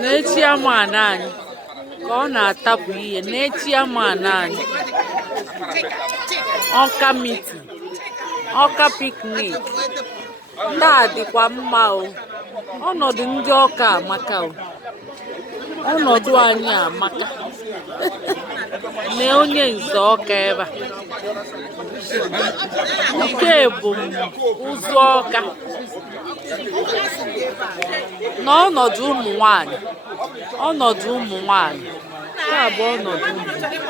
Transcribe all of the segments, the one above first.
N'echi ama anyị ka ọ na-atapụ ihe n'echi ama anyị Ọka meeting, Ọka picnic. Taa dịkwa mma o. Ọnọdụ ndị Ọka amaka o. Ọnọdụ anyị amaka. Na onye nze Ọka ebe a. Nke bụ ụzụ Ọka. N'ọnọdụ ụmụ nwanyị. Ọnọdụ ụmụ nwanyị. Nke a bụ ọnọdụ ụmụ nwanyị.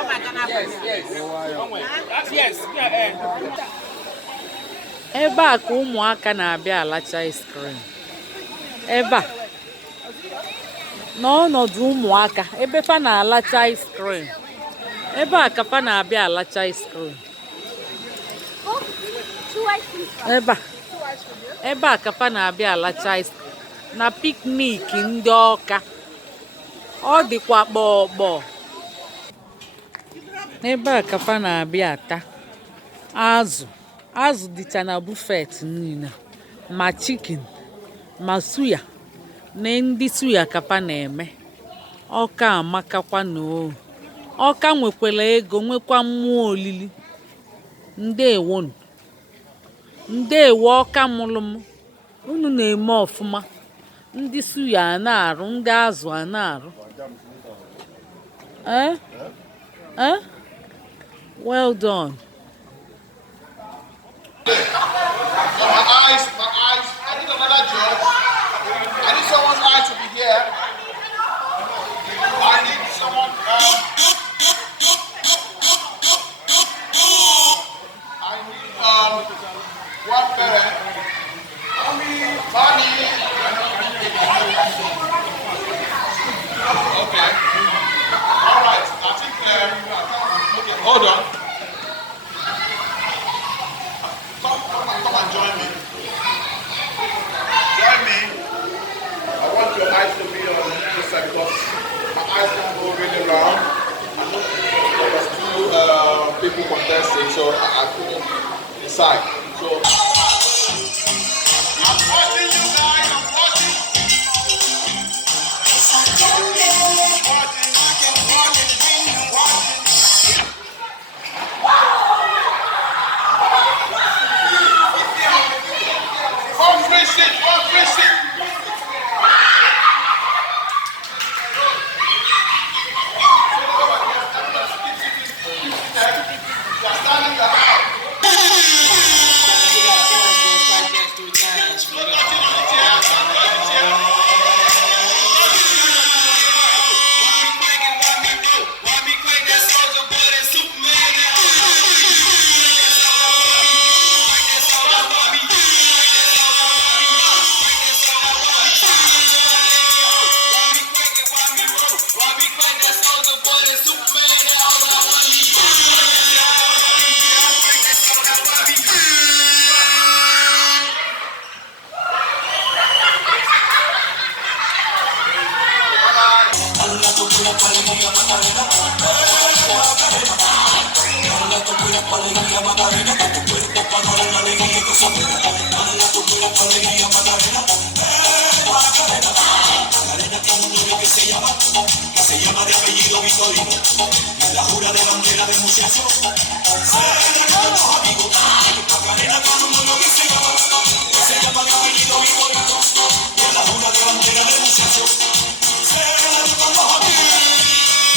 Ebe a ka ụmụaka na-abịa alacha ice cream. Ebe a. N'ọnọdụ ụmụaka, ebe fa na-alacha ice cream. Ebe a ka fa na-abịa alacha ice cream. Ebe a. Ebe a ka fa na-abịa alacha ice cream. Na picnic ndị Ọka. Ọ dịkwa kpọọ. Ebe a ka fa na-abịa ata azụ. Azụ dịcha na buffet niile. Ma chicken, ma suya. Na ndị suya ka fa na-eme. Ọka amakakwa n'o. Ọka nwekwara ego, nwekwa mmụọ olili. Ndewonu. Ndewo Ọka mụrụ m. Unu na-eme ọfụma. Ndị suya a na-arụ, ndị azụ a na-arụ. Well done. My eyes. I need another judge. I need someone's eyes to be here. I need someone. I need one parent. Mommy. Okay. All right. I think. Okay. Hold on. Come and join me. Join me. I want your eyes to be on this side because my eyes don't go really round. I know there was two people contesting, so I couldn't decide. So I'm watching you guys. I'm watching. Se llama de apellido Vitorino, la jura de bandera de muchachos. Se llama los amigos, Macarena con un mundo que se llama de apellido Vitorino, y la jura de bandera de muchachos. Se llama con los amigos.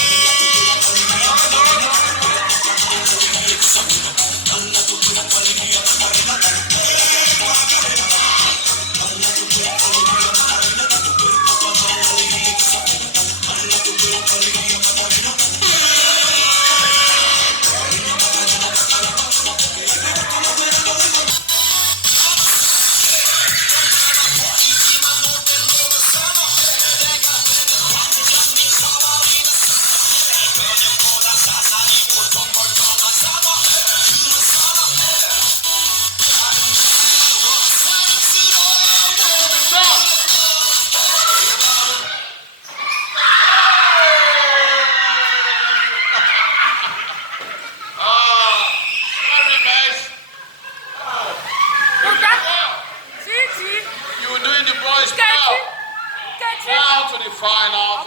to the final,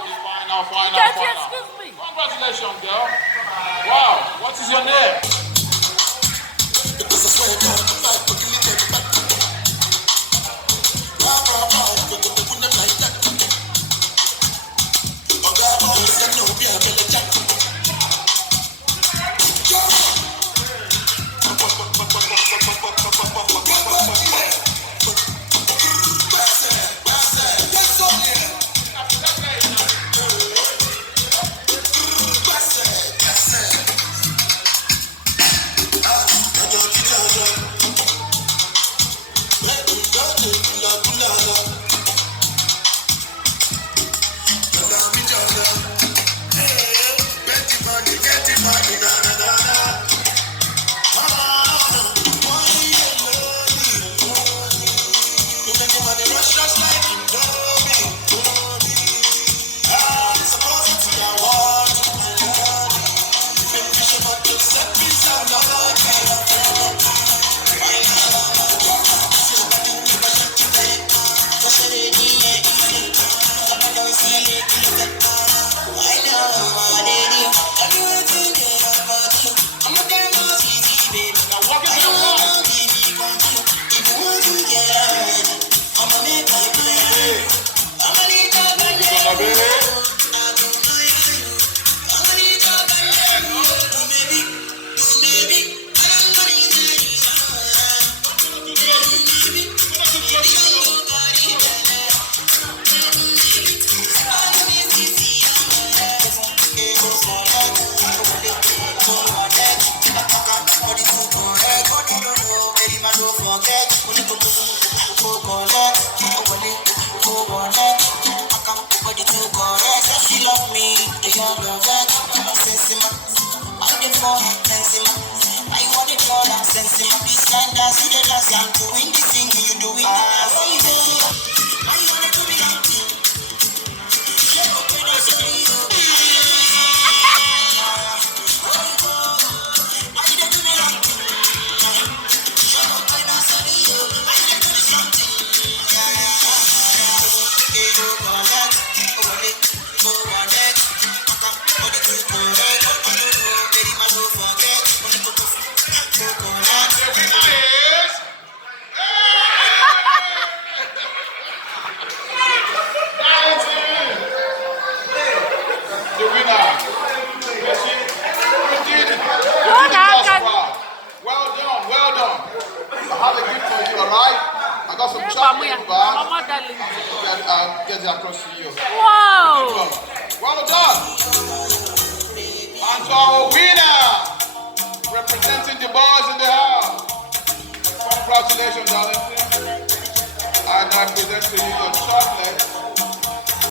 final. Excuse me. Congratulations, girl. Wow, what is your name? Get it across to you. Wow! Well done. And to our winner, representing the boys in the house. Congratulations, darling. And I present to you your chocolate.